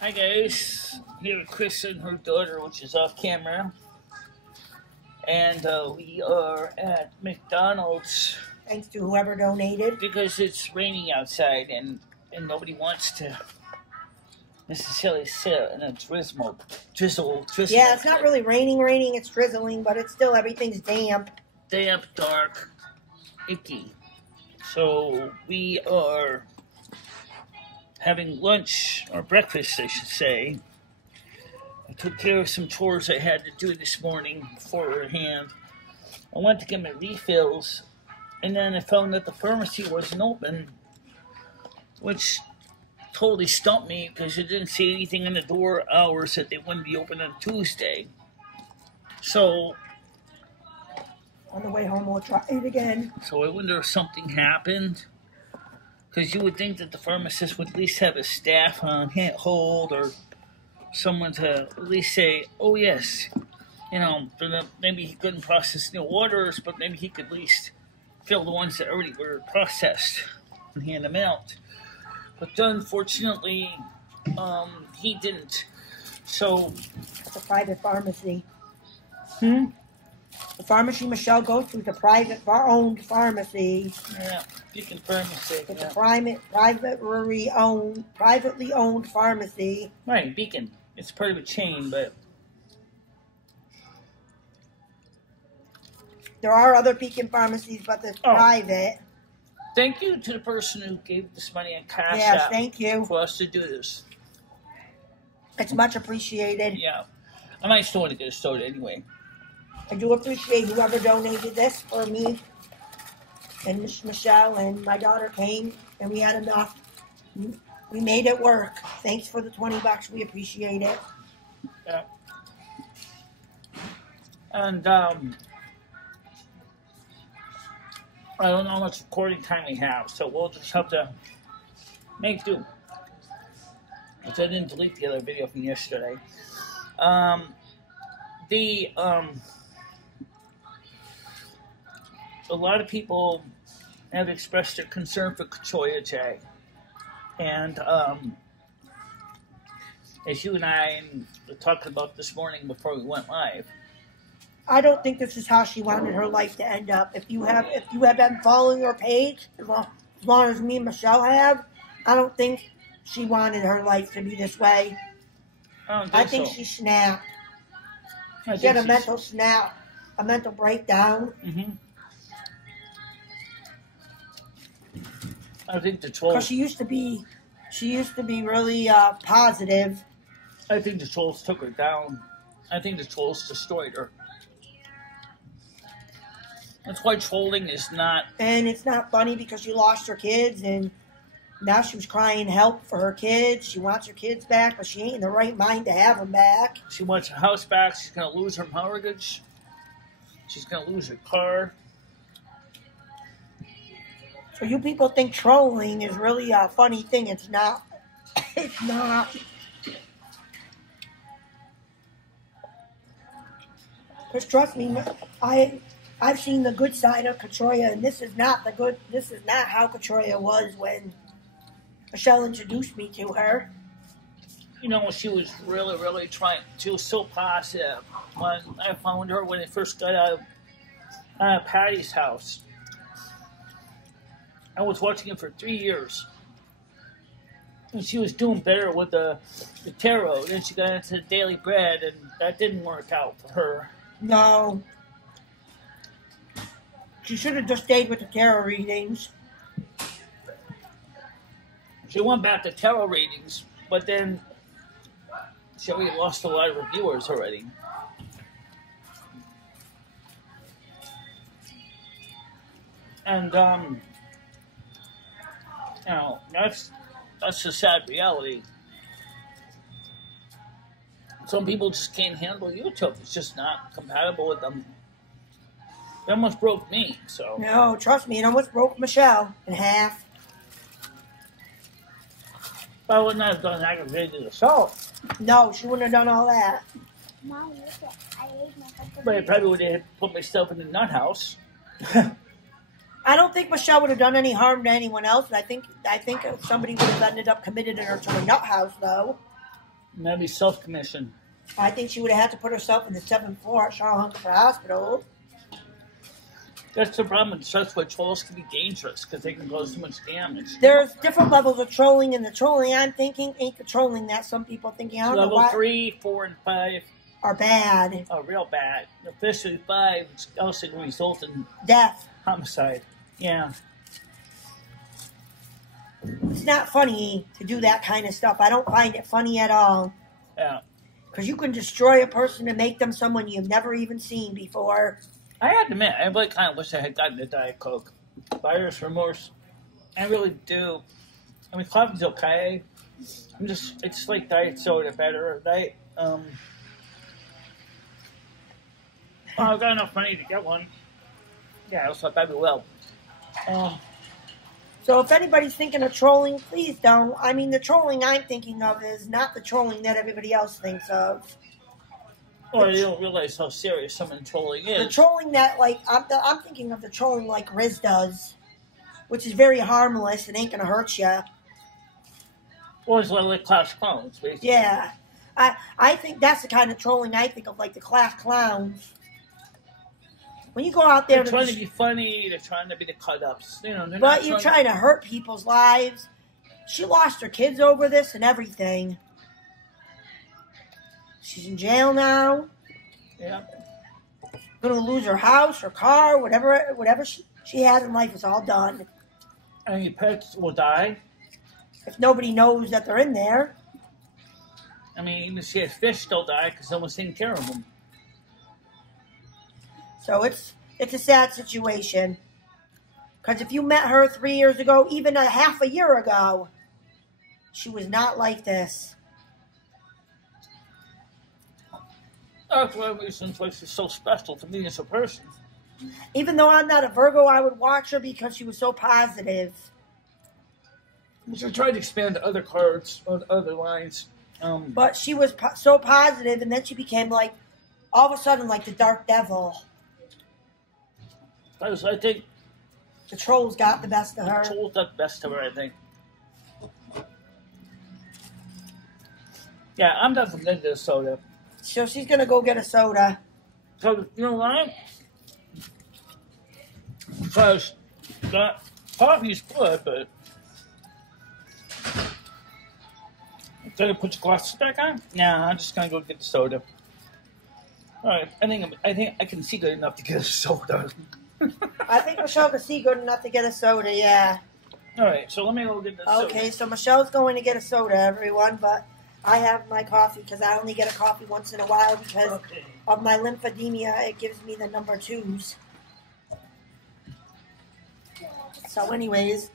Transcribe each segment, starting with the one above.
Hi guys, here with Krista and her daughter, which is off camera, and we are at McDonald's. Thanks to whoever donated. Because it's raining outside and nobody wants to necessarily sit in a drizzle. Yeah, it's not really raining, it's drizzling, but it's still, everything's damp. Damp, dark, icky. So we are having lunch, or breakfast I should say. I took care of some chores I had to do this morning beforehand. I went to get my refills, and then I found that the pharmacy wasn't open, which totally stumped me because it didn't say anything in the door hours that they wouldn't be open on Tuesday. So on the way home, we'll try it again. So I wonder if something happened. Because you would think that the pharmacist would at least have a staff on hold or someone to at least say, oh yes, maybe he couldn't process new orders, but maybe he could at least fill the ones that already were processed and hand them out. But unfortunately, he didn't. So it's a private pharmacy. The pharmacy Michelle goes to is a private-owned pharmacy. Yeah, Beacon Pharmacy. It's a privately owned pharmacy. Right, Beacon. It's part of a chain, but there are other Beacon pharmacies, but they're private. Thank you to the person who gave this money on CashApp. Yes, thank you for us to do this. It's much appreciated. Yeah, I might still want to get a soda anyway. I do appreciate whoever donated this for me. And Michelle and my daughter came, and we had enough. We made it work. Thanks for the $20. We appreciate it. Yeah. And I don't know how much recording time we have, so we'll just have to make do. Because I didn't delete the other video from yesterday. A lot of people have expressed their concern for Kachoya J. And as you and I were talking about this morning before we went live, I don't think this is how she wanted her life to end up. If you have been following her page, as long as me and Michelle have, I don't think she wanted her life to be this way. I think she snapped. She had a mental snap, a mental breakdown. Mm-hmm. I think the trolls. Because she used to be really positive. I think the trolls took her down. I think the trolls destroyed her. That's why trolling is not. And it's not funny because she lost her kids, and now she was crying help for her kids. She wants her kids back, but she ain't in the right mind to have them back. She wants her house back. She's gonna lose her mortgage. She's gonna lose her car. So you people think trolling is really a funny thing. It's not. It's not. Because trust me, I've seen the good side of Kachoya, and this is not how Kachoya was when Michelle introduced me to her. She was really, really trying. She was so positive. When I found her when I first got out of Patty's house, I was watching it for 3 years. And she was doing better with the tarot. Then she got into the daily bread, and that didn't work out for her. No. She should have just stayed with the tarot readings. She went back to tarot readings, but then she already lost a lot of her viewers already. And, that's a sad reality. Some people just can't handle YouTube. It's just not compatible with them. It almost broke me, so. No, trust me, it almost broke Michelle in half. But I wouldn't have done aggravated assault. No, she wouldn't have done all that. Mom, look at, I ate my cookie. But I probably would have put myself in the nut house. I don't think Michelle would have done any harm to anyone else. I think somebody would have ended up committing her to a nut house, though. And that'd be self-commission. I think she would have had to put herself in the 7th floor at Charlotte Hunter Hospital. That's the problem with stress, where trolls can be dangerous because they can cause too much damage. There's different levels of trolling, and the trolling I'm thinking ain't the trolling that some people thinking. I don't know Level why 3, 4, and 5 are bad. are real bad. Officially 5 also can result in Death. homicide. Yeah. It's not funny to do that kind of stuff. I don't find it funny at all. Yeah. Because you can destroy a person and make them someone you've never even seen before. I have to admit, I really kind of wish I had gotten a Diet Coke. Buyer's remorse. I really do. I mean, coffee's okay. It's like diet soda better. Well, I've got enough money to get one. Yeah, I also probably will. So if anybody's thinking of trolling, please don't. I mean, the trolling I'm thinking of is not the trolling that everybody else thinks of. Or you don't realize how serious some of the trolling is. The trolling that, like, I'm thinking of the trolling like Riz does, which is very harmless and ain't gonna hurt you. Or it's like class clowns, basically. Yeah. I think that's the kind of trolling I think of, like the class clowns. When you go out there... They're trying to be funny, they're trying to be the cut-ups. You know, but you're trying to hurt people's lives. She lost her kids over this and everything. She's in jail now. Yeah. Going to lose her house, her car, whatever she has in life is all done. And your pets will die. If nobody knows that they're in there. I mean, even if she has fish, they'll die because someone's taking care of them. So it's a sad situation. Because if you met her 3 years ago, even a half a year ago, she was not like this. That's one of the reasons why she's so special to me as a person. Even though I'm not a Virgo, I would watch her because she was so positive. Which I tried to expand to other cards on other lines. But she was so positive, and then she became like, all of a sudden, like the Dark Devil. I think the trolls got the best of her. The trolls got the best of her, I think. Yeah, I'm definitely going to get a soda. So she's going to go get a soda. So, you know why? Because that coffee's good, but... Did I put your glasses back on? Nah, I'm just going to go get the soda. Alright, I think I can see good enough to get a soda. I think Michelle can see good enough to get a soda, yeah. Alright, so let me go get the soda. Okay, so Michelle's going to get a soda, everyone, but I have my coffee because I only get a coffee once in a while because of my lymphedema. It gives me the number 2s. So anyways,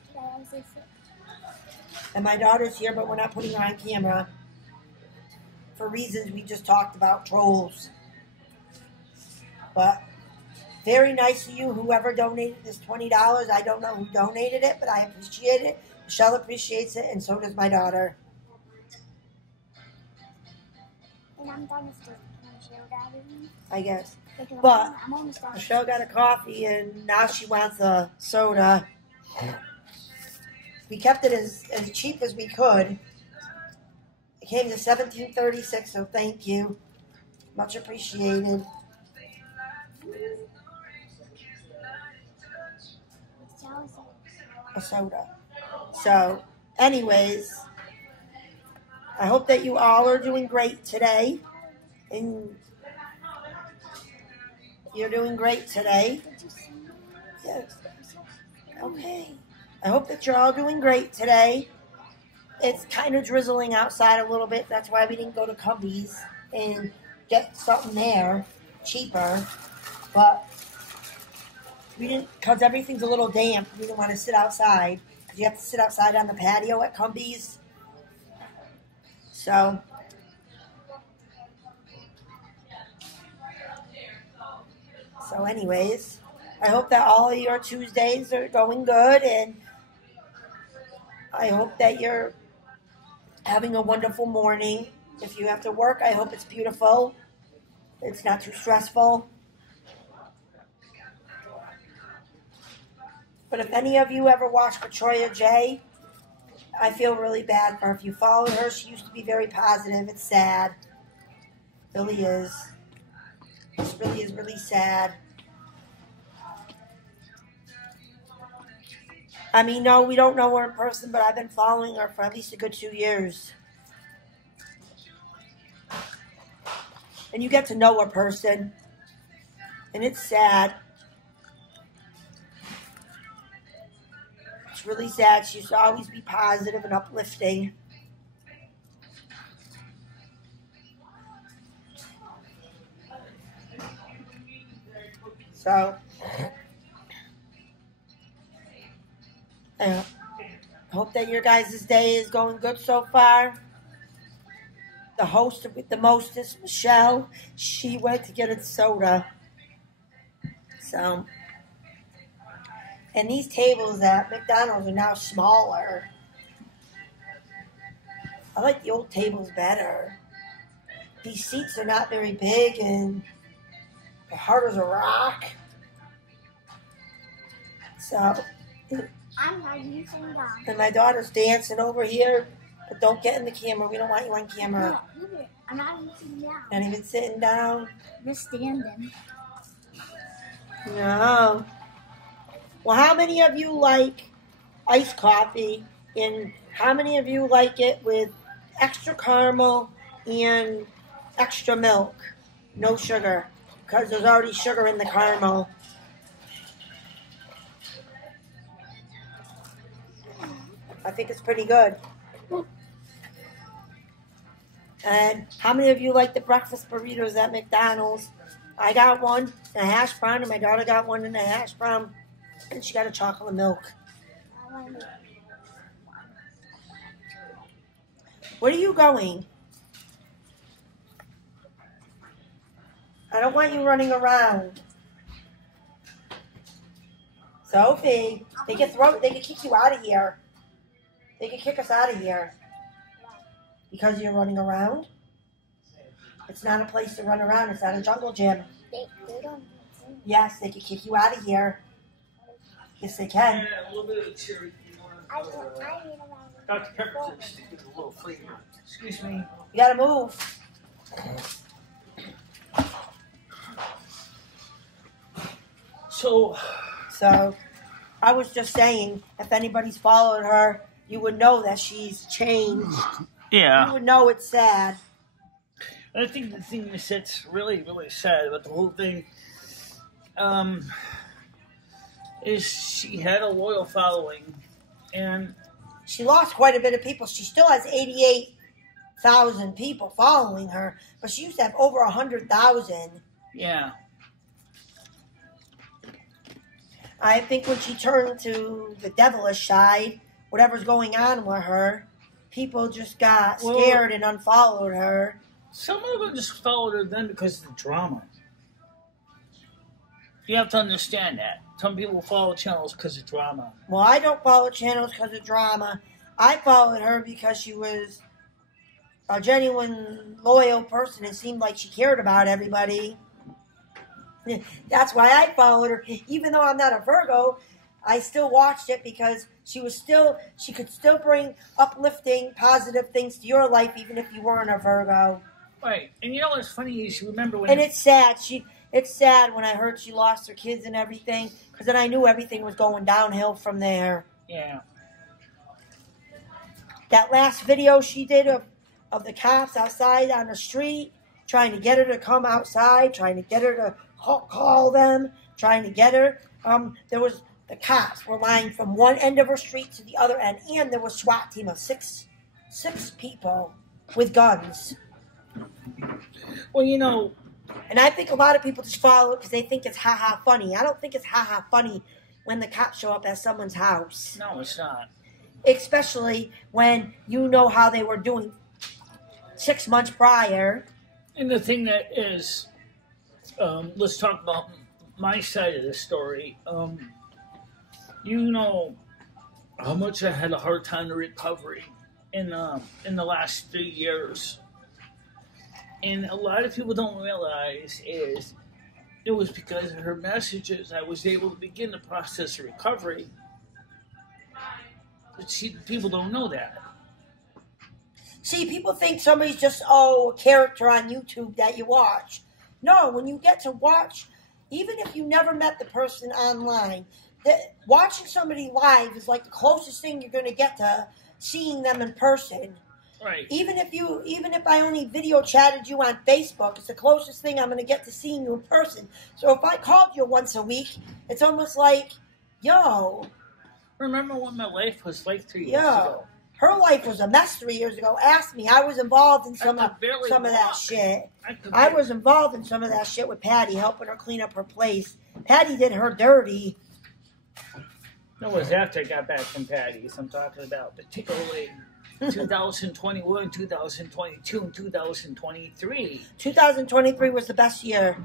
and my daughter's here, but we're not putting her on camera for reasons we just talked about, trolls. But very nice of you, whoever donated this $20. I don't know who donated it, but I appreciate it. Michelle appreciates it, and so does my daughter. And I'm done with I guess. But Michelle got a coffee, and now she wants a soda. We kept it as cheap as we could. It came to $17.36, so thank you. Much appreciated. A soda. So, anyways, I hope that you all are doing great today. And you're doing great today. Yes. Okay. I hope that you're all doing great today. It's kind of drizzling outside a little bit. That's why we didn't go to Cubby's and get something there cheaper. But we didn't, because everything's a little damp. We didn't want to sit outside because you have to sit outside on the patio at Cubby's. So anyways, I hope that all of your Tuesdays are going good, and I hope that you're having a wonderful morning. If you have to work, I hope it's beautiful. It's not too stressful. But if any of you ever watch Patroya J, I feel really bad for her. If you followed her, she used to be very positive. It's sad. It really is. This really is really sad. I mean, no, we don't know her in person, but I've been following her for at least a good 2 years. And you get to know a person, and it's sad. It's really sad. She used to always be positive and uplifting. So, I hope that your guys' day is going good so far. The host with the mostest, Michelle, she went to get a soda. So, and these tables at McDonald's are now smaller. I like the old tables better. These seats are not very big and they're hard as a rock. So, I'm not using that. and my daughter's dancing over here, but don't get in the camera. We don't want you on camera. No, I'm not using that. Not even sitting down. Just standing. No. Well, how many of you like iced coffee? And how many of you like it with extra caramel and extra milk? No sugar. Because there's already sugar in the caramel. I think it's pretty good. And how many of you like the breakfast burritos at McDonald's? I got one and a hash brown, and my daughter got one and a hash brown, and she got a chocolate milk. Where are you going? I don't want you running around. Sophie, they can kick you out of here. They can kick us out of here. Because you're running around? It's not a place to run around. It's not a jungle gym. They don't. Yes, they can kick you out of here. Yes, they can. And a little bit of cherry. I need around. Dr. Pepper just to give it a little flavor. Excuse me. You gotta move. So, I was just saying, if anybody's followed her, you would know that she's changed. yeah. You would know it's sad. I think the thing that's really, really sad about the whole thing is she had a loyal following, and She lost quite a bit of people. She still has 88,000 people following her, but she used to have over 100,000. yeah. I think when she turned to the devilish side, whatever's going on with her, people just got scared and unfollowed her. Some of them just followed her then because of the drama. You have to understand that. Some people follow channels because of drama. Well, I don't follow channels because of drama. I followed her because she was a genuine, loyal person. It seemed like she cared about everybody. That's why I followed her. Even though I'm not a Virgo, I still watched it because she could still bring uplifting, positive things to your life, even if you weren't a Virgo. Right. And you know what's funny is you remember when... And it's sad. It's sad when I heard she lost her kids and everything, because then I knew everything was going downhill from there. Yeah. That last video she did of the cops outside on the street, trying to get her to come outside, trying to get her to call them, trying to get her. There was the cops were lying from one end of her street to the other end, and there was a SWAT team of six people with guns. Well, you know... And I think a lot of people just follow it because they think it's ha-ha funny. I don't think it's ha-ha funny when the cops show up at someone's house. No, it's not. Especially when you know how they were doing 6 months prior. And the thing that is... let's talk about my side of the story. You know how much I had a hard time to recovery in the last 3 years. And a lot of people don't realize is it was because of her messages I was able to begin the process of recovery. But people don't know that. See, people think somebody's just, a character on YouTube that you watch. No, when you get to watch, even if you never met the person online, watching somebody live is like the closest thing you're going to get to seeing them in person. Right. Even if I only video chatted you on Facebook, it's the closest thing I'm going to get to seeing you in person. So if I called you once a week, it's almost like, yo. Remember what my life was like 3 years ago? Her life was a mess 3 years ago. Ask me. I was involved in some of that shit. I was involved in some of that shit with Patty, helping her clean up her place. Patty did her dirty. That was after I got back from Patty's. I'm talking about particularly 2021, 2022, and 2023. 2023 was the best year.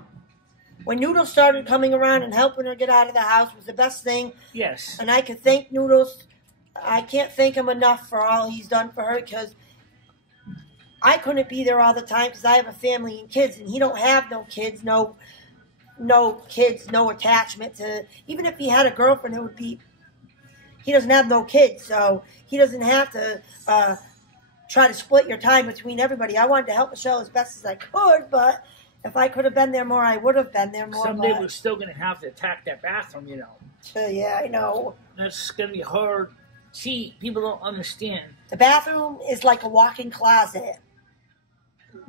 When Noodles started coming around and helping her get out of the house was the best thing. Yes. And I can thank Noodles. I can't thank him enough for all he's done for her, because I couldn't be there all the time because I have a family and kids, and he don't have no kids, no kids, no attachment to. Even if he had a girlfriend, it would be. He doesn't have no kids, so he doesn't have to try to split your time between everybody. I wanted to help Michelle as best as I could, but if I could have been there more, I would have been there more. Someday we're still going to have to attack that bathroom, you know. Yeah, I know. That's going to be hard. See, people don't understand. The bathroom is like a walk-in closet.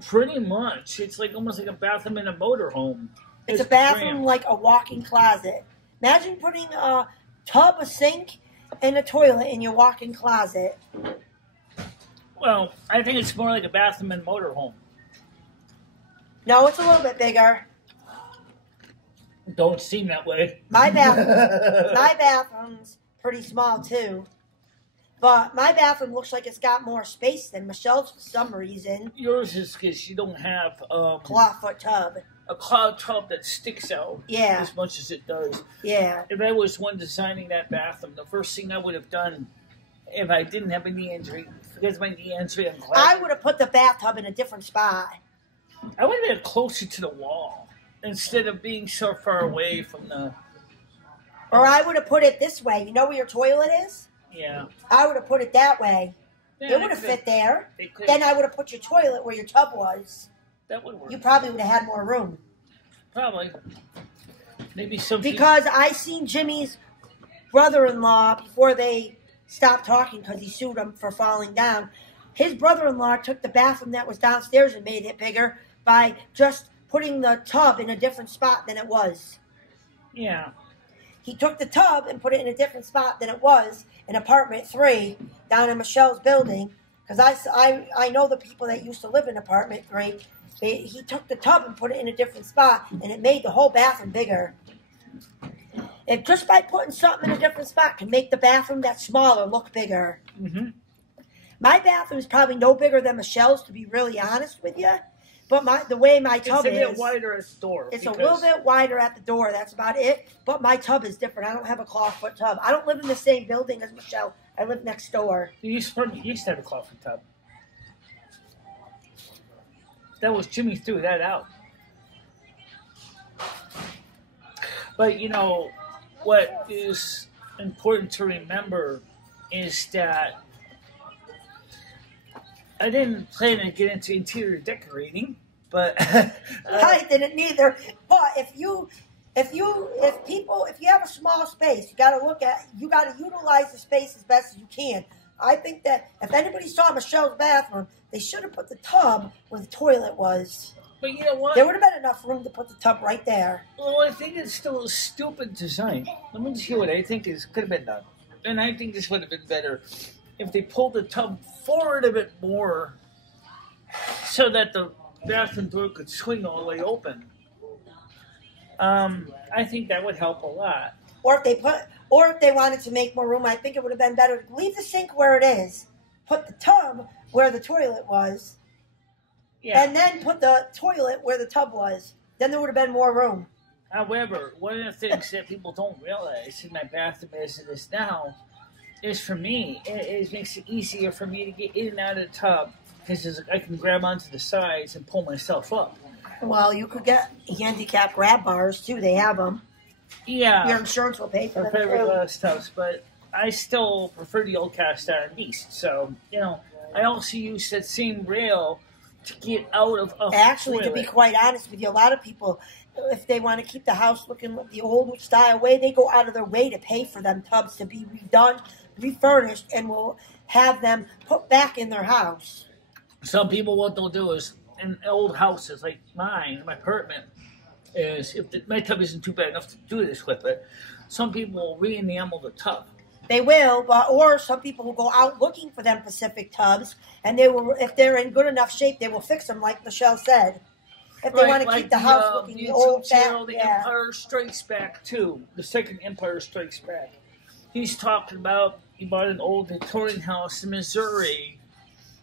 Pretty much. It's like almost like a bathroom in a motorhome. It's a bathroom like a walk-in closet. Imagine putting a tub, a sink, and a toilet in your walk-in closet. Well, I think it's more like a bathroom in a motorhome. No, it's a little bit bigger. Don't seem that way. My bathroom's pretty small, too. But my bathroom looks like it's got more space than Michelle's for some reason. Yours is because you don't have clawfoot tub. A claw tub that sticks out as much as it does. Yeah. If I was one designing that bathroom, the first thing I would have done, if I didn't have a knee injury, because my knee injury, I'm glad. I would have put the bathtub in a different spot. I would have been closer to the wall instead of being so far away from the. Or I would have put it this way. You know where your toilet is? Yeah. I would have put it that way. Yeah, it would have fit there. Then I would have put your toilet where your tub was. That would work. You probably would have had more room. Probably. Maybe some. Because I seen Jimmy's brother-in-law before they stopped talking because he sued him for falling down. His brother-in-law took the bathroom that was downstairs and made it bigger by just putting the tub in a different spot than it was. Yeah. He took the tub and put it in a different spot than it was in apartment 3 down in Michelle's building. Because I know the people that used to live in apartment 3. He took the tub and put it in a different spot, and it made the whole bathroom bigger. If just by putting something in a different spot can make the bathroom that's smaller look bigger. Mm-hmm. My bathroom is probably no bigger than Michelle's, to be really honest with you. But the way my tub is, it's a bit wider at the door. It's a little bit wider at the door. That's about it. But my tub is different. I don't have a clawfoot tub. I don't live in the same building as Michelle. I live next door. You used to have a clawfoot tub. That was Jimmy threw that out. But you know what is important to remember is that I didn't plan to get into interior decorating, but I didn't either. But if you have a small space, you got to utilize the space as best as you can. I think that if anybody saw Michelle's bathroom, they should have put the tub where the toilet was. But you know what? There would have been enough room to put the tub right there. Well, I think it's still a stupid design. Let me just hear what I think could have been done. And I think this would have been better if they pulled the tub forward a bit more so that the bathroom door could swing all the way open. I think that would help a lot. Or if they wanted to make more room, I think it would have been better to leave the sink where it is, put the tub where the toilet was, and then put the toilet where the tub was. Then there would have been more room. However, one of the things that people don't realize in my bathroom as it is now is for me, it makes it easier for me to get in and out of the tub because I can grab onto the sides and pull myself up. Well, you could get handicap grab bars, too. They have them. Yeah. Your insurance will pay for them, fiberglass tubs, but I still prefer the old cast iron beast. So, I also use that same rail to get out of a Actually, toilet. to be quite honest with you, a lot of people, if they want to keep the house looking the old style way, they go out of their way to pay for them tubs to be redone, refurnished, and will have them put back in their house. Some people, what they'll do is, in old houses like mine, my apartment, is if my tub isn't too bad enough to do this with it, some people will re-enamel the tub. They will, or some people will go out looking for them Pacific tubs, and they will, if they're in good enough shape, they will fix them, like Michelle said. If they want to keep the house looking the old channel, the Empire Strikes Back too. The second Empire Strikes Back. He's talking about he bought an old Victorian house in Missouri.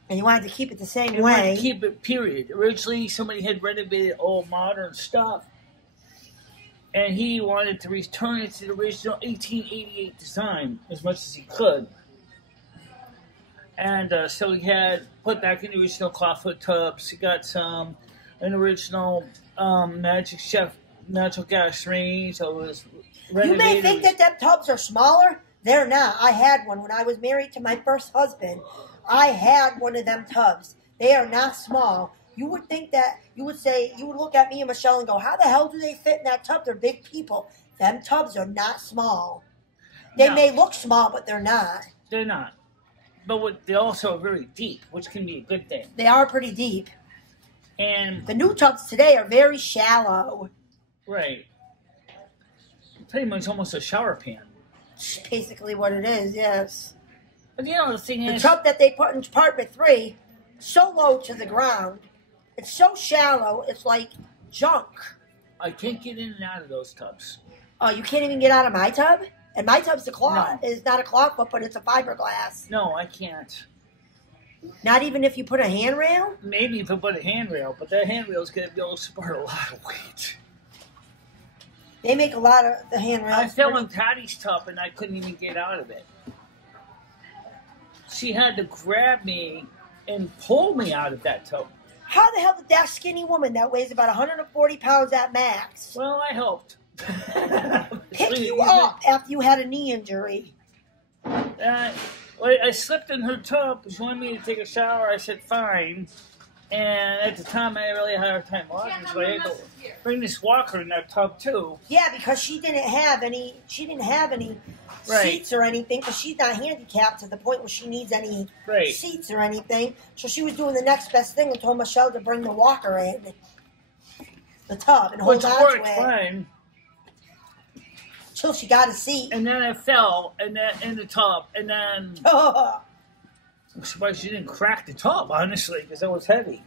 And he wanted to keep it the same He way. wanted to keep it, period. Originally, somebody had renovated all modern stuff. And he wanted to return it to the original 1888 design as much as he could. And so he had put back in the original clawfoot tubs. He got an original Magic Chef natural gas range. So it was renovated. You may think that them tubs are smaller. They're not. I had one when I was married to my first husband. I had one of them tubs. They are not small. You would think that, you would look at me and Michelle and go, how the hell do they fit in that tub? They're big people. Them tubs are not small. They may look small, but they're not. They're not. But they also are very deep, which can be a good thing. They are pretty deep. And the new tubs today are very shallow. Right. Pretty much almost a shower pan. It's basically what it is, yes. But the thing is... The tub that they put in apartment 3, so low to the ground. It's so shallow, it's like junk. I can't get in and out of those tubs. Oh, you can't even get out of my tub? And my tub's a cloth. No. It's not a cloth, but it's a fiberglass. No, I can't. Not even if you put a handrail? Maybe if I put a handrail, but that handrail is going to be able to support a lot of weight. They make a lot of the handrails. I fell in Patty's tub and I couldn't even get out of it. She had to grab me and pull me out of that tub. How the hell did that skinny woman that weighs about 140 pounds at max Well, I helped. pick you up after you had a knee injury? I slipped in her tub. She wanted me to take a shower. I said, fine. And at the time, I really had a hard time walking, so I had to bring this walker in that tub, too. Yeah, because she didn't have any seats or anything, because she's not handicapped to the point where she needs any seats or anything. So she was doing the next best thing and told Michelle to bring the walker in the tub and hold on to it. Fine. Till she got a seat. And then I fell in the tub, and then... I'm surprised she didn't crack the tub, honestly, because it was heavy.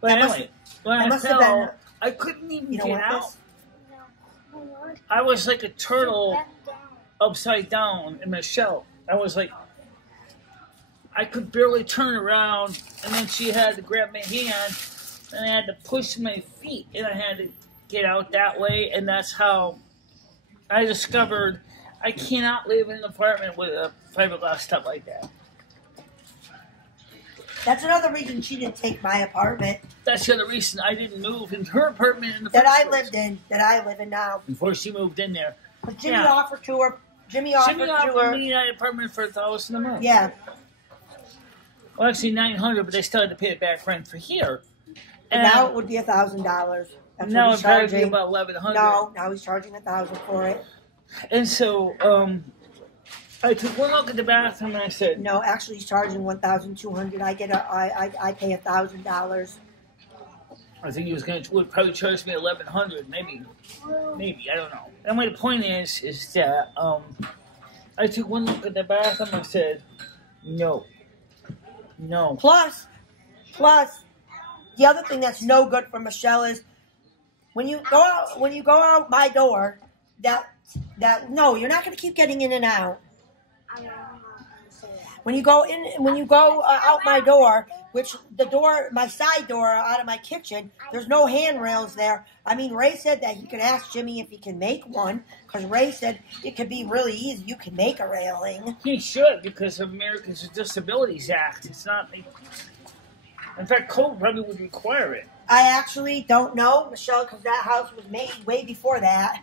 But anyway, when I fell, I couldn't even get out. I was like a turtle upside down in my shell. I was like, I could barely turn around, and then she had to grab my hand, and I had to push my feet, and I had to get out that way, and that's how I discovered I cannot live in an apartment with a fiberglass tub like that. That's another reason she didn't take my apartment. That's the other reason I didn't move in her apartment in the that first I place. lived in, that I live in now. Before she moved in there. But Jimmy offered to her. Jimmy offered me that apartment for $1,000 a month. Yeah. Well, actually $900, but they still had to pay the back rent for here. And now it would be $1,000. That's now what he's it'd probably charging. be about $1,100. No, now he's charging $1,000 for it. And so, I took one look at the bathroom and I said, no, actually he's charging $1,200. I pay $1,000. I think he would probably charge me $1,100, maybe I don't know. Anyway, the point is that I took one look at the bathroom and I said, no. Plus, the other thing that's no good for Michelle is when you go out my door, no, you're not going to keep getting in and out. When you go out my door, which my side door out of my kitchen, there's no handrails there. I mean, Ray said that he could ask Jimmy if he can make one, because Ray said it could be really easy. You can make a railing. He should, because of Americans with Disabilities Act. It's not. In fact, code probably would require it. I actually don't know, Michelle, because that house was made way before that.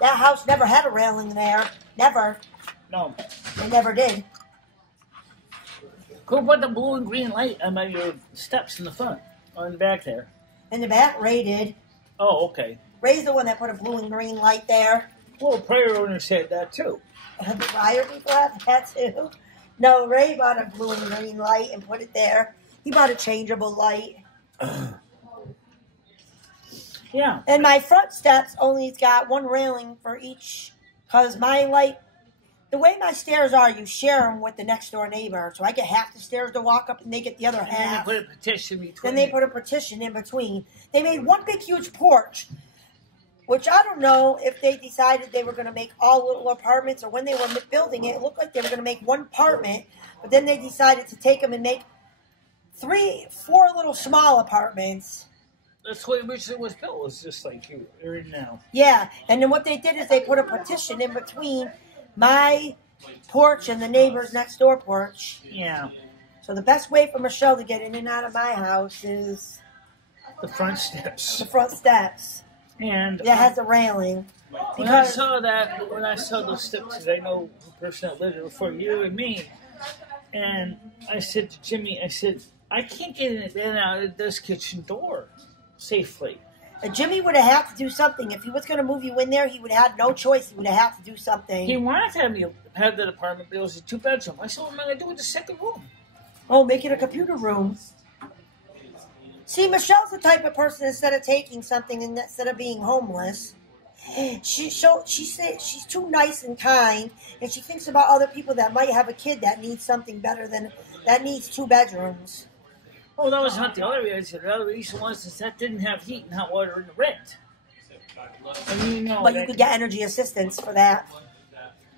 That house never had a railing there. Never. No. They never did. Who put the blue and green light on your steps in the front or in the back there? In the back, Ray did. Oh, okay. Ray's the one that put a blue and green light there. Well, prior owners had that too. The prior people have that too. No, Ray bought a blue and green light and put it there. He bought a changeable light. Yeah. And my front steps only's got one railing for each, because my light, the way my stairs are, you share them with the next door neighbor. So I get half the stairs to walk up and they get the other And half. they put a petition between. Then they put a partition in between. They made one big huge porch, which I don't know if they decided they were going to make all little apartments, or when they were building it, it looked like they were going to make one apartment, but then they decided to take them and make 4 little small apartments. That's what originally was built. It was just like you're in now. Yeah, and then what they did is they put a partition in between my porch and the neighbor's next door porch. Yeah. So the best way for Michelle to get in and out of my house is The front steps. the front steps. And That has a railing. when I saw those steps, I know the person that lived there before you and me, and I said to Jimmy, I can't get in and out of this kitchen door safely. Jimmy would have had to do something. If he was going to move you in there, he would have had no choice. He would have had to do something. He wanted to have me have that apartment, but it was a 2-bedroom. I said, what am I going to do with the second room? Oh, make it a computer room. See, Michelle's the type of person, instead of taking something and instead of being homeless, she's too nice and kind, and she thinks about other people that might have a kid that needs something better than that needs 2 bedrooms. Oh, that was not the other reason. The other reason was that didn't have heat and hot water in the rent. And But you could get energy assistance for that.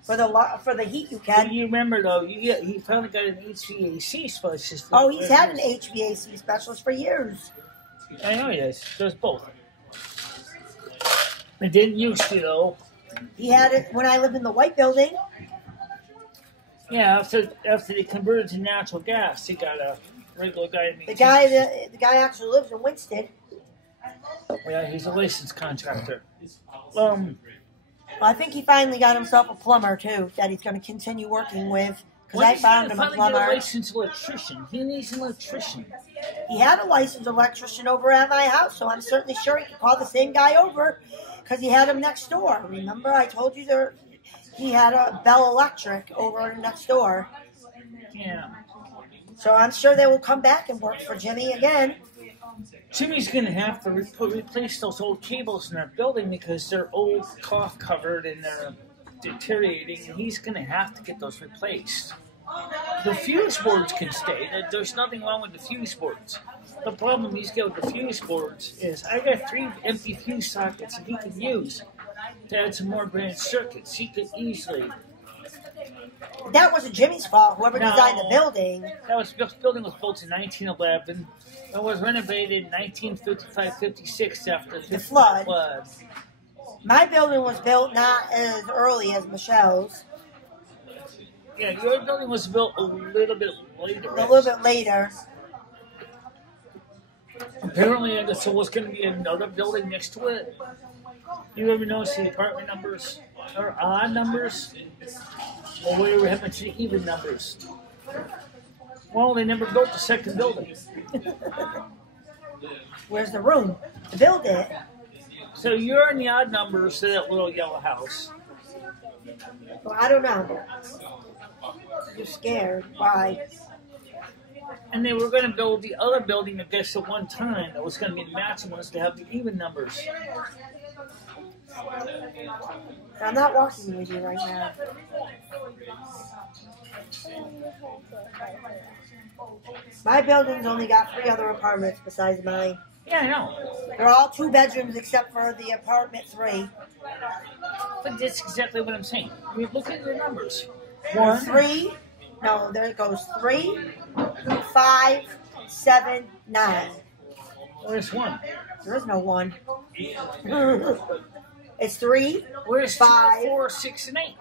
For the heat, you can. You remember though, he finally got an HVAC specialist. Oh, he's had an HVAC specialist for years. I know he has. Does both. It didn't used to though. He had it when I lived in the white building. Yeah, after they converted to natural gas, he got a regular guy. The guy actually lives in Winston. Yeah, he's a licensed contractor. I think he finally got himself a plumber too that he's going to continue working with, because I found him a plumber. Get a licensed electrician. He needs an electrician. He had a licensed electrician over at my house, so I'm certainly sure he could call the same guy over, because he had him next door. Remember, I told you he had a Bell Electric over next door. Yeah. So I'm sure they will come back and work for Jimmy again. Jimmy's going to have to replace those old cables in our building because they're old, cloth covered, and they're deteriorating, and he's going to have to get those replaced. The fuse boards can stay. There's nothing wrong with the fuse boards. The problem he's got with the fuse boards is I got 3 empty fuse sockets that he can use to add some more branch circuits. He could easily... That wasn't Jimmy's fault. Whoever designed the building. This building was built in 1911. It was renovated in 1955-56 after the flood. My building was built not as early as Michelle's. Yeah, your building was built a little bit later. A little bit later. Apparently, there was going to be another building next to it. You ever notice the apartment numbers are odd numbers? Or whatever happened to the even numbers? Well, they never built the second building. Where's the room to build it? So you're in the odd numbers to that little yellow house. Well, I don't know. You're scared. Why? And they were going to build the other building, I guess, at one time. That was going to be the maximum, was to have the even numbers. I'm not walking with you right now. My building's only got 3 other apartments besides mine. Yeah, I know. They're all 2 bedrooms except for the apartment 3. But that's exactly what I'm saying. You look at the numbers. 1, 3. No, there it goes. 3, 5, 7, 9. Where's 1? There is no 1. It's 3. Where's 5, 2, 4, 6, and 8?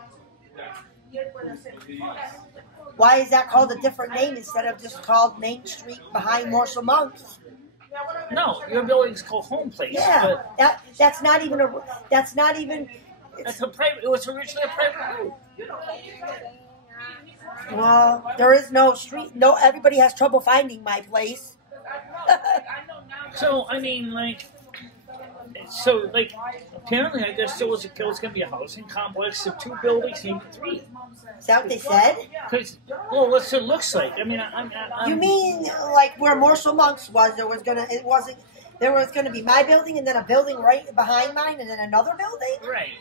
Why is that called a different name instead of just called Main Street behind Marshall Monks? No, your building's called Home Place. Yeah, But that's not even a. That's not even. that's a private. It was originally a private road. Well, there is no street. No, everybody has trouble finding my place. So, I mean, like, so, like, apparently, I guess there was going to be a housing complex of 2 buildings, maybe 3. Is that what they said? Because, well, what it looks like. I mean, You mean like where Marshall Monk's was? There was gonna be my building and then a building right behind mine and then another building. Right.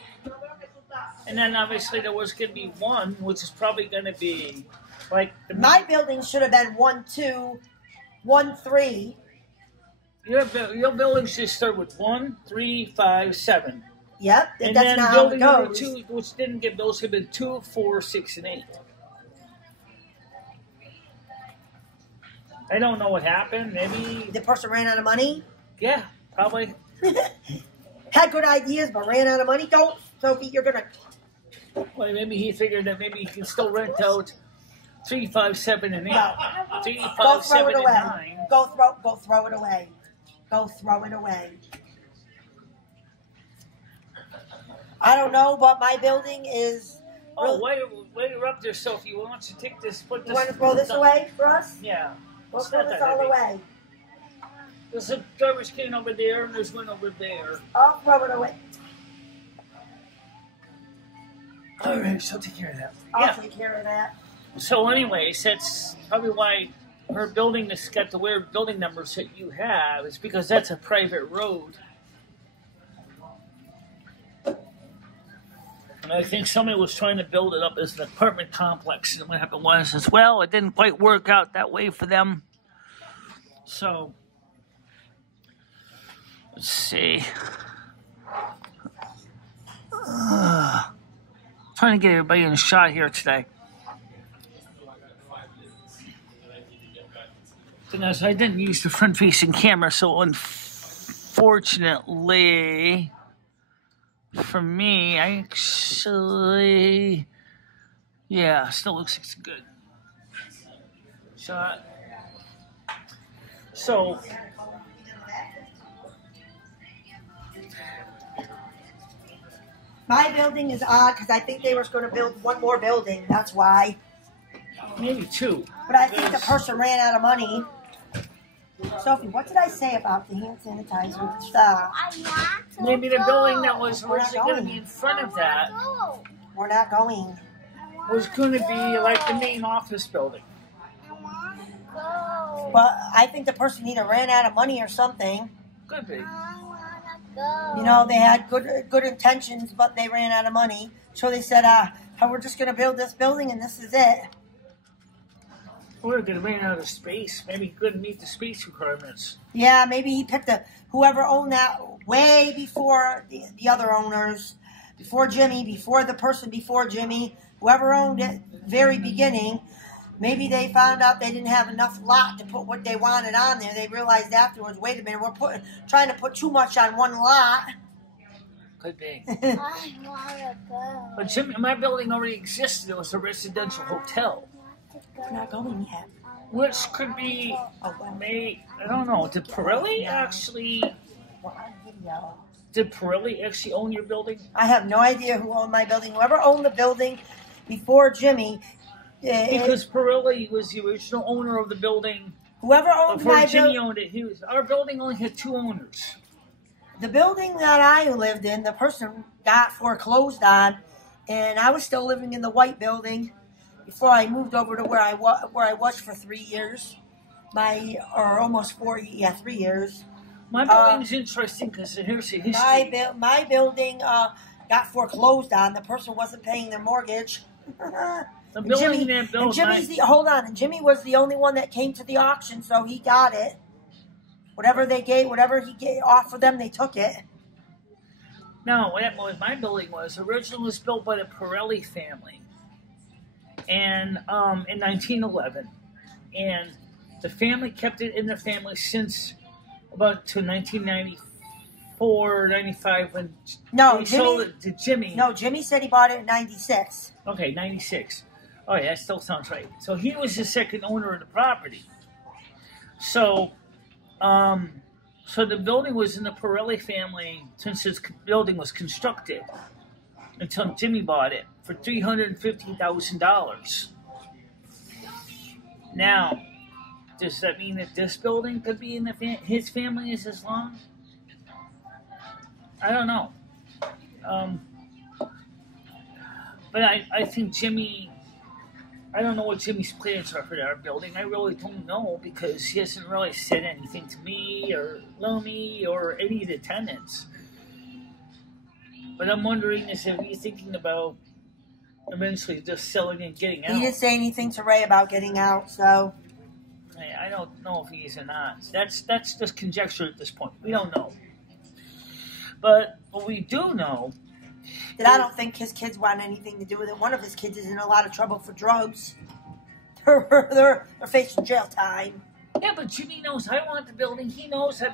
And then obviously there was going to be one, which is probably going to be like my building should have been 1, 2, 1, 3. Your buildings should start with 1, 3, 5, 7. Yep, And that's then not building how it number goes. 2, which didn't get those, have been 2, 4, 6, and 8. I don't know what happened. Maybe The person ran out of money. yeah, probably. Had good ideas, but ran out of money. Don't, Sophie. You're gonna. Well, maybe he figured that maybe he can still rent out 3, 5, 7, and 8. No. 3, Go 5, throw 7, it and away. 9. Go throw it away. Go throw it away. I don't know, but my building is. Oh, while you're up there, Sophie, why don't you take this? Put this. You want to throw this away for us? Yeah. We'll It's throw not this that all heavy. away. There's a garbage can over there, and there's one over there. I'll throw it away. All right, so take care of that. I'll take care of that. So, anyways, that's probably why her building has got the weird building numbers that you have. It's because that's a private road. And I think somebody was trying to build it up as an apartment complex. And what happened was, as well, it didn't quite work out that way for them. So, let's see. Trying to get everybody in a shot here today. Thing is, I didn't use the front-facing camera, so unfortunately, for me, I actually, yeah, still looks like it's good shot. So, My building is odd because I think they were going to build one more building. That's why. maybe 2. But I think the person ran out of money. Sophie, what did I say about the hand sanitizer stuff? Maybe the building that was originally going to be in front of that We're not going. was going to be like the main office building. But I think the person either ran out of money or something. Could be. You know, they had good intentions, but they ran out of money. So they said, we're just going to build this building and this is it. Or they ran out of space. Maybe he couldn't meet the space requirements. Yeah, maybe he picked whoever owned that way before the other owners, before Jimmy, before the person before Jimmy, whoever owned it very beginning. Maybe they found out they didn't have enough lot to put what they wanted on there. They realized afterwards, wait a minute, we're trying to put too much on one lot. Could be. I want to go. But Jimmy, my building already existed. It was a residential hotel. We're not going yet. Which could be, I don't know, did Pirelli actually own your building? I have no idea who owned my building. Whoever owned the building before Jimmy. Because Pirelli was the original owner of the building. Whoever owned Before my Jimmy building. owned it, our building only had 2 owners. The building that I lived in, the person got foreclosed on, and I was still living in the white building before I moved over to where I was for 3 years. 3 years. My building's interesting because here's the history. My building got foreclosed on. The person wasn't paying their mortgage. The building that built and Jimmy was the only one that came to the auction, so he got it. Whatever he offered them, they took it. No, what happened was my building originally was built by the Pirelli family, and in 1911, and the family kept it in their family since about to 1994, 95 when they sold it to Jimmy. No, Jimmy said he bought it in 96. Okay, 96. Oh yeah, that still sounds right. So he was the second owner of the property. So the building was in the Pirelli family since its building was constructed. until Jimmy bought it for $350,000. Now, does that mean that this building could be in his family as long? I don't know. But I think Jimmy, I don't know what Jimmy's plans are for our building. I really don't know because he hasn't really said anything to me or Lomi or any of the tenants. But I'm wondering if he's thinking about eventually just selling and getting out. He didn't say anything to Ray about getting out, so... I don't know if he is or not. That's just conjecture at this point. We don't know. But what we do know... That I don't think his kids want anything to do with it. One of his kids is in a lot of trouble for drugs. They're facing jail time. Yeah, but Jimmy knows I want the building. He knows I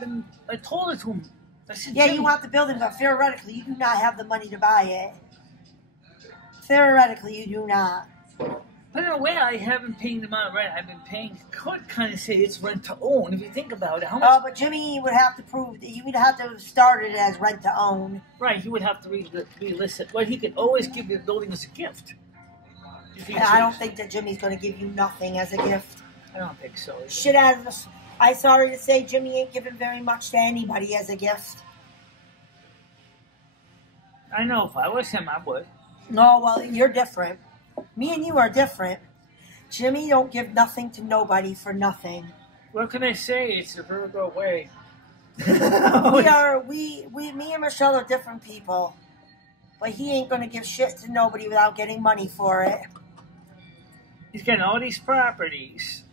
told it to him. I said, yeah, you want the building, but theoretically you do not have the money to buy it. Theoretically, you do not. But in a way, I haven't paid the amount of rent I've been paying. Could kind of say it's rent to own if you think about it. How much? Oh, but Jimmy would have to prove that he would have to have started it as rent to own. Right, he would have to relist it. But he could always give the building as a gift. I don't think that Jimmy's going to give you nothing as a gift. I don't think so. Shit out of this. I'm sorry to say, Jimmy ain't giving very much to anybody as a gift. I know. If I was him, I would. No, well, you're different. Me and you are different. Jimmy don't give nothing to nobody for nothing. What can I say? It's the Virgo way. Me and Michelle are different people. But he ain't going to give shit to nobody without getting money for it. He's getting all these properties.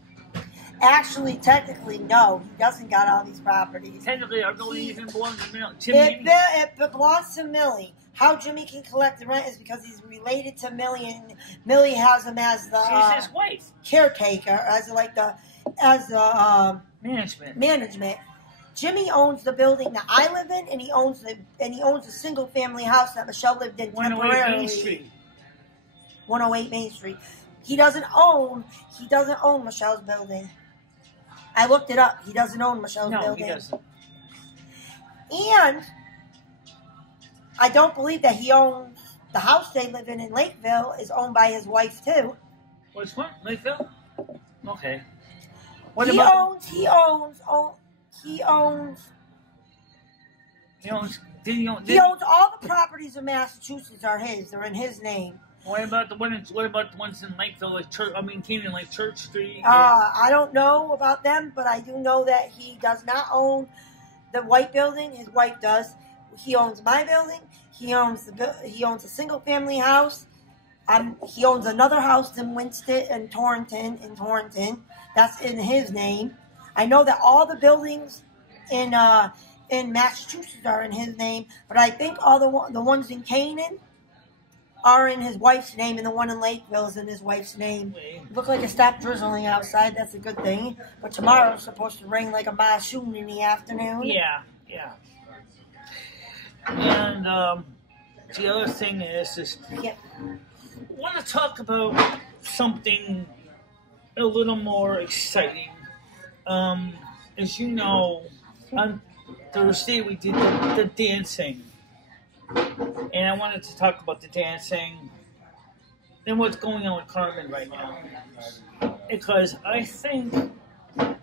Actually, technically, no. He doesn't got all these properties. Technically, our building even belongs to Jimmy. It belongs to Millie. How Jimmy can collect the rent is because he's related to Millie, and Millie has him as the she's his wife, caretaker, as the management. Jimmy owns the building that I live in, and he owns a single family house that Michelle lived in temporarily. 108 Main Street. 108 Main Street. He doesn't own Michelle's building. I looked it up. He doesn't own Michelle's building. No, he doesn't. And I don't believe that he owns the house they live in Lakeville is owned by his wife too. Which one? Lakeville? Okay. He owns all the properties in Massachusetts are his. They're in his name. What about the ones in Lakeville, like Canaan, like Church Street? I don't know about them, but I do know that he does not own the white building. His wife does. He owns my building. He owns a single family house. He owns another house in Winston and Torrington. That's in his name. I know that all the buildings in Massachusetts are in his name, but I think all the ones in Canaan are in his wife's name, and the one in Lakeville is in his wife's name. It looked like it stopped drizzling outside. That's a good thing. But tomorrow's supposed to rain like a monsoon in the afternoon. Yeah. And the other thing is I want to talk about something a little more exciting. As you know, on Thursday we did the dancing. And I wanted to talk about the dancing and what's going on with Carmen right now. Because I think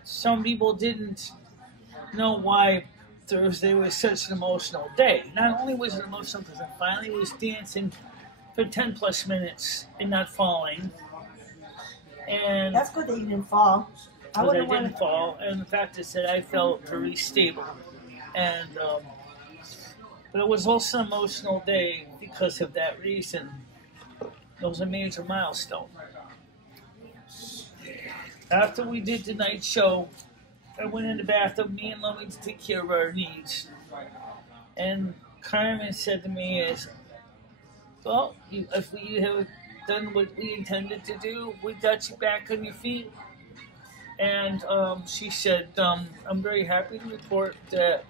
some people didn't know why Thursday was such an emotional day. Not only was it emotional because I finally was dancing for 10 plus minutes and not falling. And that's good that you didn't fall. I didn't fall. And the fact is that I felt very stable. And but it was also an emotional day because of that reason. It was a major milestone. After we did the night show, I went in the bathroom, me and Lummy, to take care of our needs. And Carmen said to me well, if we have done what we intended to do, we got you back on your feet. And she said, I'm very happy to report that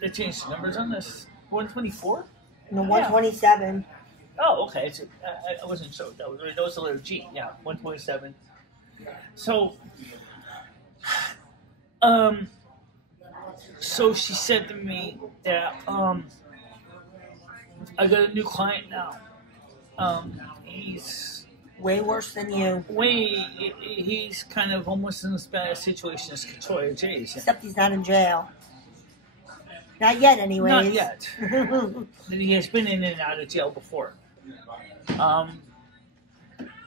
they changed the numbers on this. 124? No, 127. Oh, okay. I wasn't sure. That was the letter G. Yeah, 127. So, so she said to me that I got a new client now. He's way worse than you. He's kind of almost in as bad a situation as Katoya Jay's. Except he's not in jail. Not yet, anyways. Not yet. He has been in and out of jail before.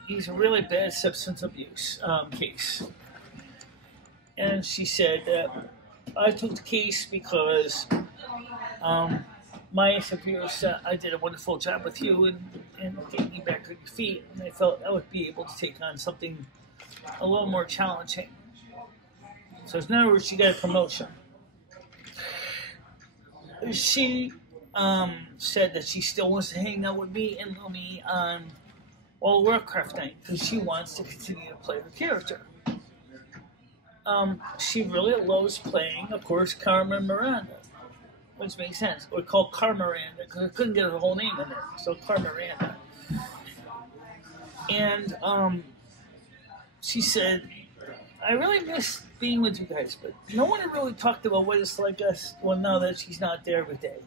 He's a really bad substance abuse case. And she said that I took the case because my superior said I did a wonderful job with you and getting you back on your feet, and I felt I would be able to take on something a little more challenging. So in other words, she got a promotion. She said that she still wants to hang out with me and Lumi on World of Warcraft night because she wants to continue to play her character. She really loves playing, of course, Carmen Miranda, which makes sense. Or called Carmiranda because I couldn't get her whole name in there, so Carmiranda. And she said, I really miss being with you guys, but no one really talked about what it's like us. Well, now that she's not there every day.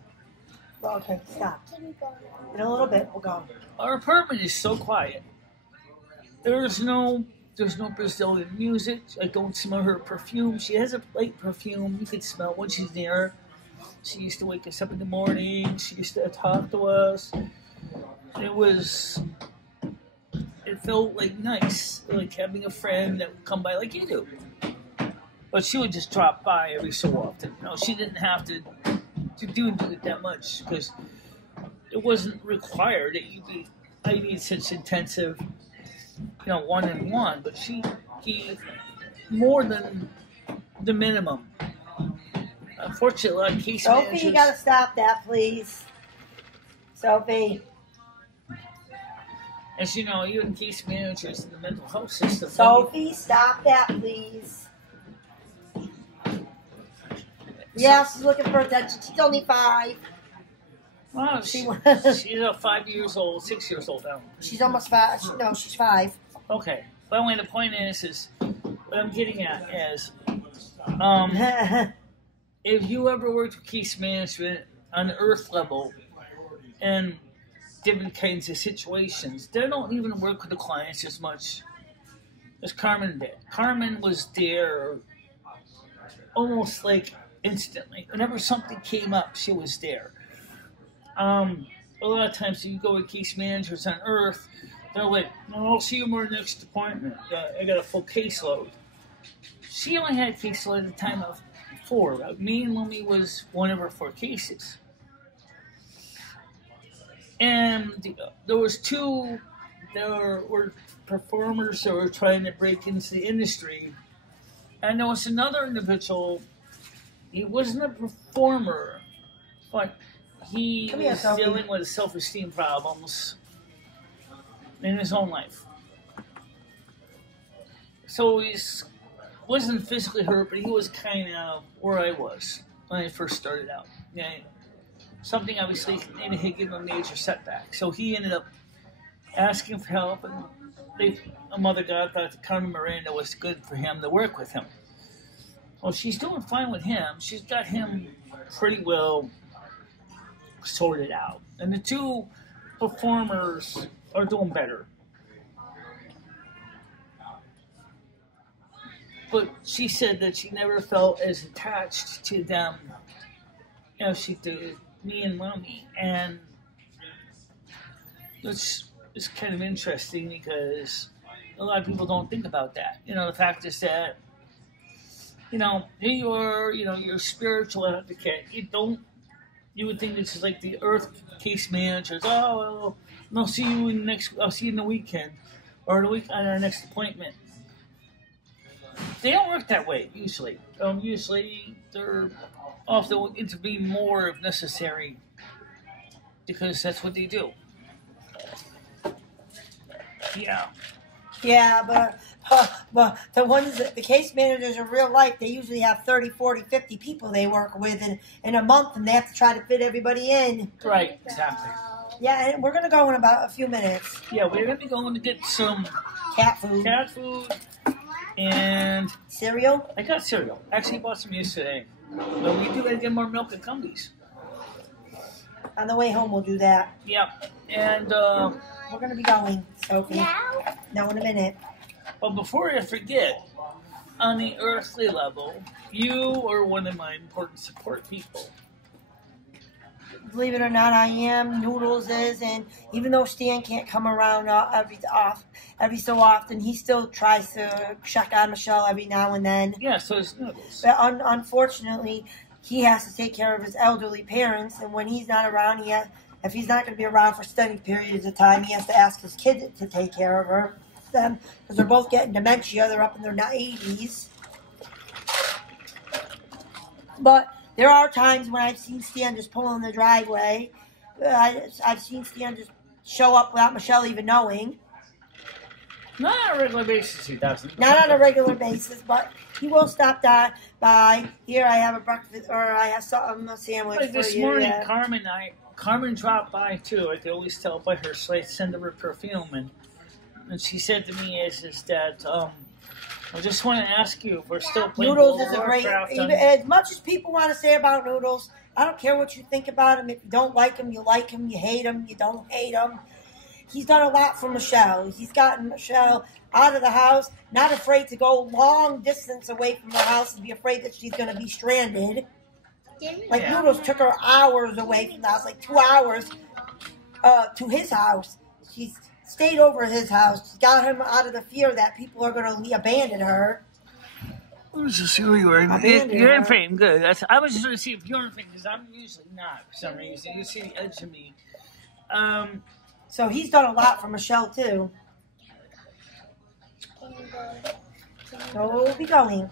Well, okay, stop. In a little bit, we'll go. Our apartment is so quiet. There's no Brazilian music. I don't smell her perfume. She has a light perfume. You can smell when she's near. She used to wake us up in the morning. She used to talk to us. It felt like nice, like having a friend that would come by like you do. But she would just drop by every so often. She didn't have to do it that much because it wasn't required that I need such intensive, one-on-one. But she gave more than the minimum. Unfortunately, a lot of case Sophie, managers... you gotta stop that, please. Sophie. As you know, even case managers in the mental health system... Sophie, stop that, please. Yeah, she's looking for attention. She's only 5. Well, she's 5 years old, 6 years old now. She's almost 5. No, she's 5. Okay. But anyway, the point is what I'm getting at is, if you ever worked with case management on the earth level and different kinds of situations, they don't even work with the clients as much as Carmen did. Carmen was there almost like instantly. Whenever something came up, she was there. A lot of times when you go with case managers on earth, they're like, no, I'll see you more next appointment. I got a full caseload. She only had a caseload at the time of 4. Me and Lumi was one of her 4 cases. And there was 2 that were performers that were trying to break into the industry. And there was another individual, he wasn't a performer, but he was dealing with self-esteem problems in his own life. So he wasn't physically hurt, but he was kind of where I was when I first started out. Something obviously needed to give him a major setback. So he ended up asking for help, and a mother God thought that Carmen Miranda was good for him to work with him. Well, she's doing fine with him. She's got him pretty well sorted out. And the 2 performers are doing better. But she said that she never felt as attached to them as she did me and Mommy. And it's kind of interesting because a lot of people don't think about that. The fact is that, here you are, you're a spiritual advocate. You would think this is like the earth case managers. Oh, well, I'll see you in the weekend or on our next appointment. They don't work that way, usually. Usually, they're often intervene more if necessary because that's what they do. Yeah. Yeah, but the case managers in real life, they usually have 30, 40, 50 people they work with in a month, and they have to try to fit everybody in. Right, exactly. Yeah, and we're going to go in about a few minutes. Yeah, we're going to be going to get some cat food. And cereal? I got cereal. Actually, bought some yesterday. But we do got to get more milk and cumbies. On the way home, we'll do that. Yep. And We're going to be going, Sophie. Now in a minute. but before I forget, on the earthly level, you are one of my important support people. Believe it or not, I am. Noodles is, and even though Stan can't come around every so often, he still tries to check on Michelle every now and then. Yeah, so it's Noodles. But unfortunately, he has to take care of his elderly parents, and when he's not around, if he's not going to be around for steady periods of time, he has to ask his kid to take care of them, because they're both getting dementia. They're up in their 80s. But there are times when I've seen Stan just pull in the driveway. I've seen Stan just show up without Michelle even knowing. Not on a regular basis, he doesn't. Not on a regular basis, but he will stop by. Here, I have a breakfast, or I have a sandwich Like for this you. morning, Yeah. Carmen dropped by too. I could always tell by her, so I send her perfume, and she said to me is that I just want to ask you if we're still playing Noodles World is of a great. Warcraft As much as people want to say about Noodles, I don't care what you think about him. If you don't like him, you like him. You hate him, you don't hate him. He's done a lot for Michelle. He's gotten Michelle out of the house, not afraid to go long distance away from the house and be afraid that she's going to be stranded. Like Yeah. Noodles took her hours away from the house, like 2 hours to his house. She's stayed over at his house. She got him out of the fear that people are going to abandon her. Let's just see who you are. You're in frame, good. I was just going to see if you're in frame, because I'm usually not for some reason. You see the edge of me. So he's done a lot for Michelle, too. So we'll be going.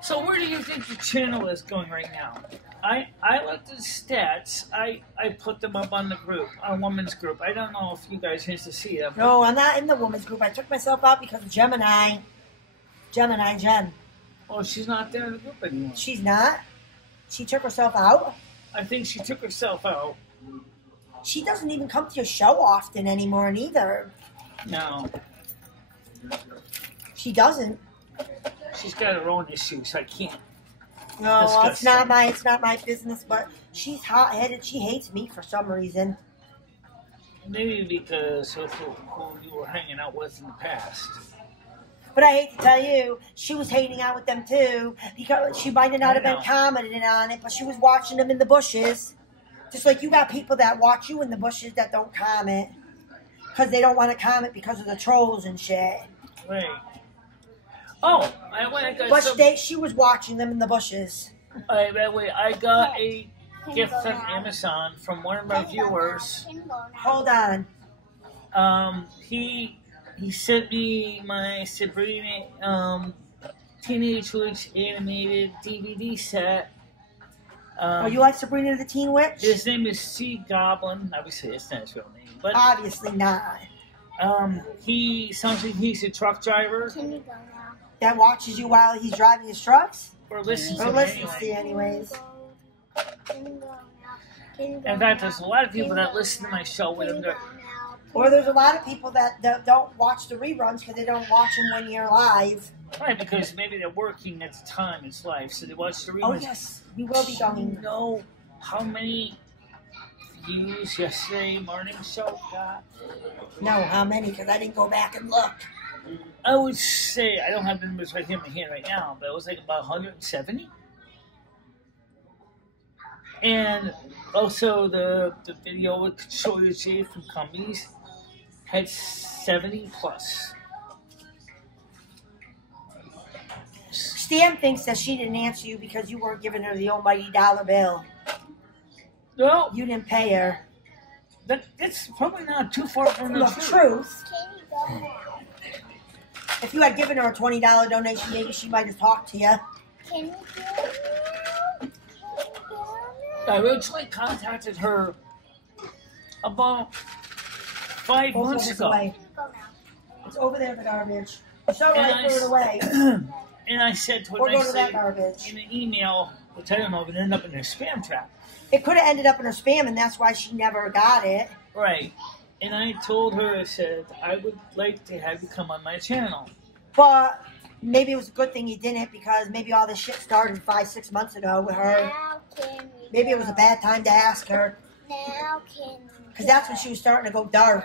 So where do you think the channel is going right now? I looked at the stats. I put them up on the group, on women's group. I don't know if you guys used to see them. No, I'm not in the women's group. I took myself out because of Gemini. Jen. Oh, she's not there in the group anymore. She's not? She took herself out? I think she took herself out. She doesn't even come to your show often anymore, neither. No. She doesn't. She's got her own issues. I can't. No, it's Disgusting. it's not my business, but she's hot-headed. She hates me for some reason. Maybe because of who you were hanging out with in the past. But I hate to tell you, she was hanging out with them too, because she might not have been commenting on it, but she was watching them in the bushes. Just like you got people that watch you in the bushes that don't comment, because they don't want to comment because of the trolls and shit. Right. Oh, She was watching them in the bushes. By the way, I got a gift from Amazon from one of our viewers. Hold on. He sent me my Sabrina Teenage Witch animated DVD set. You like Sabrina the Teen Witch? His name is C. Goblin. Obviously, it's not his real name, but obviously not. He sounds like he's a truck driver. Can you go now? That watches you while he's driving his trucks? Or listens to Or me listens anyway. to you anyways. Can you go now? Can you go In fact, now? there's a lot of people that listen to my show with Can you them. go now? Or there's a lot of people that don't watch the reruns because they don't watch them when you're live. Right, because maybe they're working at the time, it's live, so they watch the reruns. Oh, yes. We will be going. You know how many views yesterday morning show got? No, how many? Because I didn't go back and look. I would say, I don't have the numbers right here in my hand right now, but it was like about 170. And also the video with Controller J from Cumbies had 70 plus. Stan thinks that she didn't answer you because you weren't giving her the almighty dollar bill. No, You didn't pay her. that's probably not too far from the The truth. truth. Can you go now? If you had given her a $20 donation, maybe she might have talked to you. Can you go now? Can you go now? I originally contacted her about 5 Both months of us ago. away. Can you go now? It's over there, the garbage. So And I threw it away. And I said to her We're going to nicely that garbage. in an email, which I don't know if it ended up in her spam trap. It could have ended up in her spam, and that's why she never got it. Right. And I told her, I said, I would like to have you come on my channel. But maybe it was a good thing you didn't, because maybe all this shit started 5-6 months ago with her. Now can we Maybe it was a go? bad time to ask her. Now Because that's when she was starting to go dark.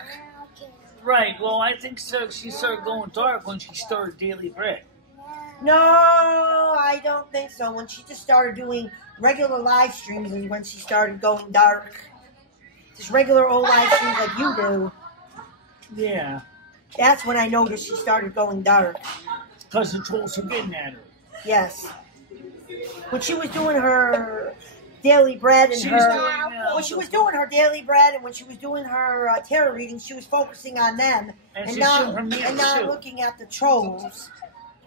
Right. Well, I think so. She started going dark when she started Daily Bread. No, I don't think so. When she just started doing regular live streams is when she started going dark. Just regular old live streams like you do. Yeah. That's when I noticed she started going dark. Because the trolls are getting at her. Yes. When she was doing her Daily Bread and when she was doing her Daily Bread and when she was doing her tarot readings, she was focusing on them and not looking at the trolls.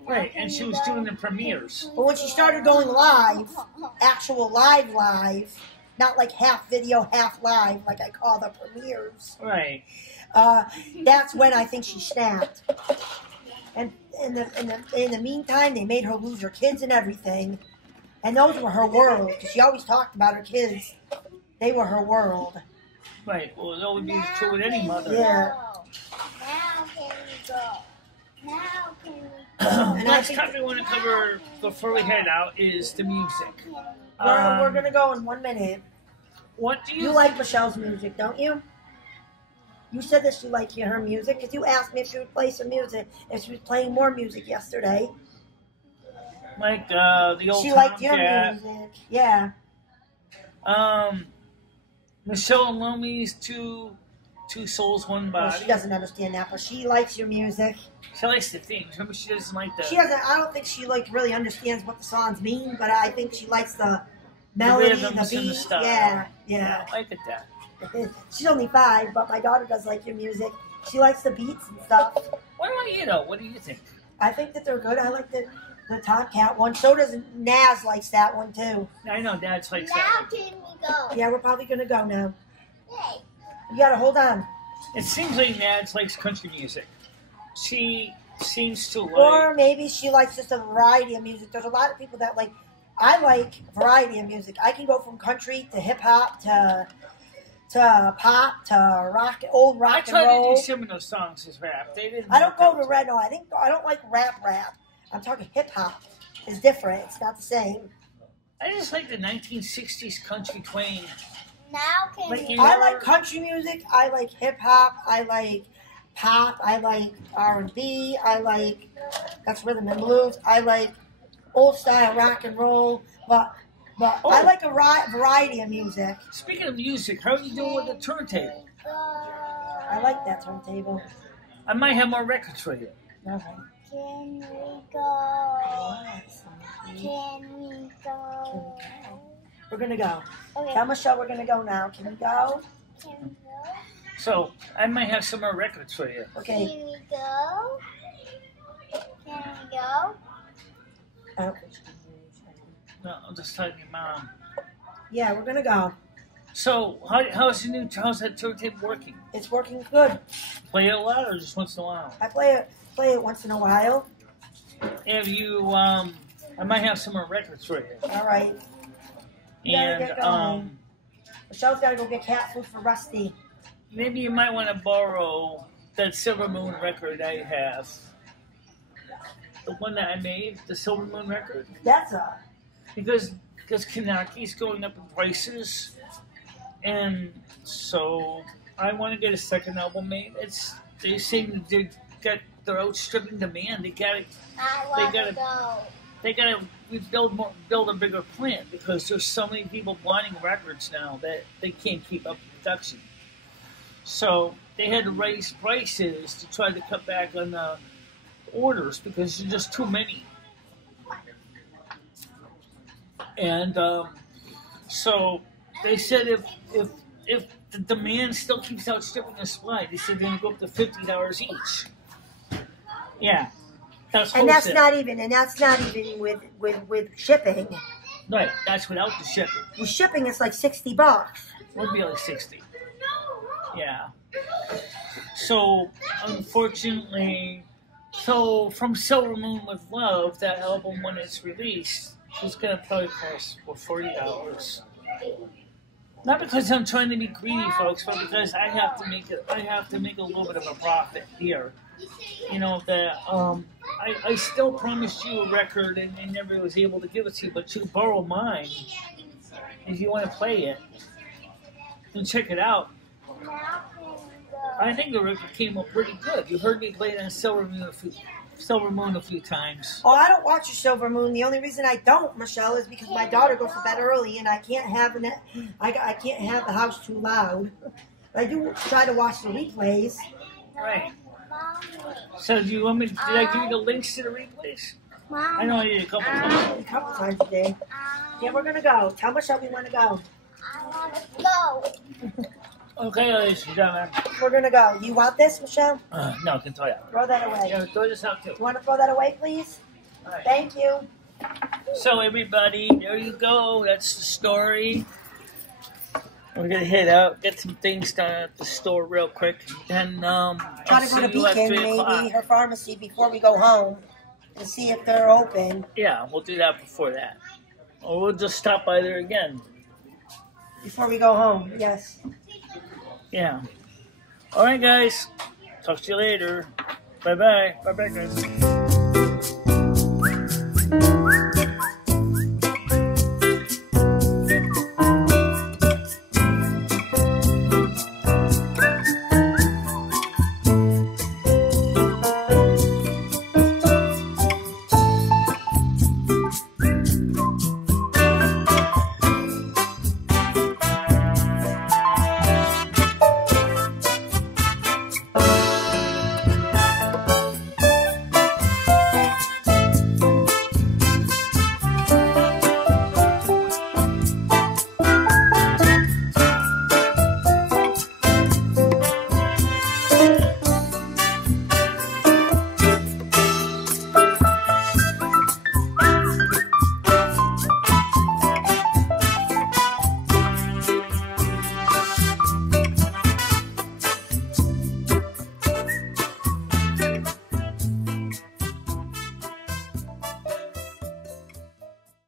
Right, and she was doing the premieres. But when she started going live, actual live, not like half video, half live, like I call the premieres. Right. That's when I think she snapped. And in the meantime, they made her lose her kids and everything. And those were her world, because she always talked about her kids. They were her world. Right. Well, that would be true with any mother. Yeah. Now can we go? Now can we And next topic we want to cover before we head out is the music. We're going to go in 1 minute. What do You like Michelle's music, don't you? You said that you like her music, because you asked me if she would play some music, if she was playing more music yesterday. Like the old She Tom liked your Cat. music. Yeah. MicheleMarieDalene's two souls, one body. Well, she doesn't understand that, but she likes your music. She likes the themes. Remember, she doesn't like the... She doesn't. I don't think she really understands what the songs mean, but I think she likes the melody, the rhythms beat. and the style. Yeah. I get that. She's only 5, but my daughter does like your music. She likes the beats and stuff. What about you, though? What do you think? I think that they're good. I like the Tom Cat one. So does Naz likes that one too. I know Dad likes Now that. can we go? Yeah, we're probably gonna go now. Yay. You gotta hold on. It seems like Dad likes country music. She seems to like... Or maybe she likes just a variety of music. There's a lot of people that like. I like variety of music. I can go from country to hip hop to pop to rock, old rock and roll. I tried to do some of those songs as rap. They didn't. I don't go to rap. No, I don't like rap. I'm talking hip hop. It's different. It's not the same. I just like the 1960s country twang. Now can Like we you I never- like country music. I like hip hop. I like pop. I like R&B. I like that's rhythm and blues. I like old style rock and roll. But I like a variety of music. Speaking of music, how are you doing with the turntable? go? I like that turntable. I might have more records for you. Okay. Can we go? Can we go? We're gonna go. Okay. Tell Michelle we're gonna go now. Can we go? Can we go? So I might have some more records for you. Okay. Can we go? Can we go? I don't think she can hear you. No, I'm just telling your mom. Yeah, we're gonna go. So how's that turntable working? It's working good. Play it a lot or just once in a while? I play it once in a while. Have you I might have some more records for you. All right. You gotta And get going. Michelle's gotta go get cat food for Rusty. maybe you might want to borrow that Silver Moon record I have. The one that I made, the Silver Moon record. That's Because Kanaki's going up in prices, and so I want to get a second album made. They seem they're outstripping demand. They gotta build a bigger plant because there's so many people wanting records now that they can't keep up with production. So they had to raise prices to try to cut back on the orders because there's just too many. And so they said if the demand still keeps outstripping the supply, they said they're going to go up to $50 each. Yeah, that's and that's wholesale. not even with shipping. Right, that's without the shipping. With shipping, it's like $60. Would be like 60. Yeah. So unfortunately, from Silver Moon with Love, that album when it's released, it's gonna probably cost $40. Not because I'm trying to be greedy, folks, but because I have to make a little bit of a profit here. You know that I still promised you a record and I never was able to give it to you, but you borrow mine if you want to play it. And check it out. I think the river came up pretty good. You heard me play on Silver Moon a few times. Oh, I don't watch the Silver Moon. The only reason I don't, Michelle, is because my daughter goes to bed early, and I can't have I can't have the house too loud. But I do try to watch the replays. Right. So do you want me? Did I give you the links to the replays? I know I did a couple times. A couple times a day. Yeah, we're gonna go. Tell Michelle we want to go. I want to go. Okay, ladies and gentlemen. We're gonna go. You want this, Michelle? No, I can throw that. Throw that away. Yeah, throw this out too. You want to throw that away, please? All right. Thank you. So everybody, there you go. That's the story. We're gonna head out, get some things done at the store real quick, and Try to go to Beacon, maybe her pharmacy, before we go home, and see if they're open. Yeah, we'll do that before that, or we'll just stop by there again. Before we go home, yes. Yeah. All right, guys. Talk to you later. Bye bye. Bye bye, guys.